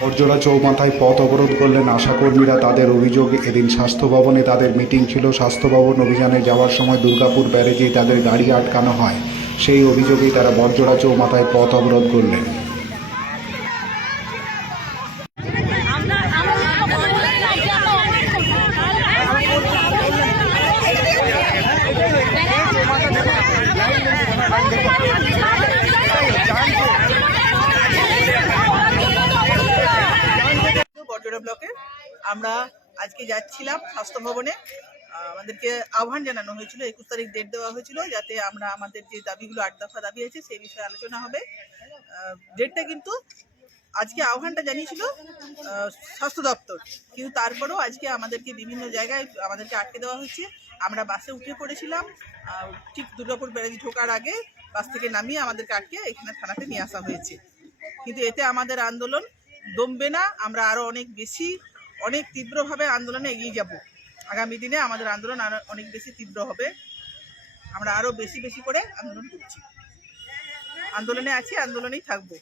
বড়জোড়া চৌমাথায় পথ অবরোধ করলেন আশাকর্মীরা। তাদের অভিযোগ, এদিন স্বাস্থ্য ভবনে তাদের মিটিং ছিল। স্বাস্থ্য ভবন অভিযানে যাওয়ার সময় দুর্গাপুর ব্যারেজেই তাদের গাড়ি আটকানো হয়। সেই অভিযোগেই তারা বড়জোড়া চৌমাথায় পথ অবরোধ করলেন। বড়জোড়া ব্লকে আমরা আজকে যাচ্ছিলাম স্বাস্থ্য ভবনে। আমাদেরকে আহ্বান জানানো হয়েছিল, 21 তারিখ ডেট দেওয়া হয়েছিল, যাতে আমরা আমাদের যে দাবিগুলো 8 দফা দাবি আছে সেই বিষয়ে আলোচনা হবে। ডেটটা কিন্তু আজকে আহ্বানটা জানিয়েছিল স্বাস্থ্য দপ্তর, কিন্তু তারপরেও আজকে আমাদেরকে বিভিন্ন জায়গায় আমাদেরকে আটকে দেওয়া হয়েছে। আমরা বাসে উঠে পড়েছিলাম, ঠিক দুর্গাপুর ব্যারেজ ঢোকার আগে বাস থেকে নামিয়ে আমাদেরকে আটকে এখানে থানাতে নিয়ে আসা হয়েছে। কিন্তু এতে আমাদের আন্দোলন দমবে না, আমরা আরও অনেক তীব্রভাবে আন্দোলনে এগিয়ে যাব। আগামী দিনে আমাদের আন্দোলন আরও অনেক বেশি তীব্র হবে। আমরা আরও বেশি করে আন্দোলন করছি, আন্দোলনে আছি, আন্দোলনেই থাকবো।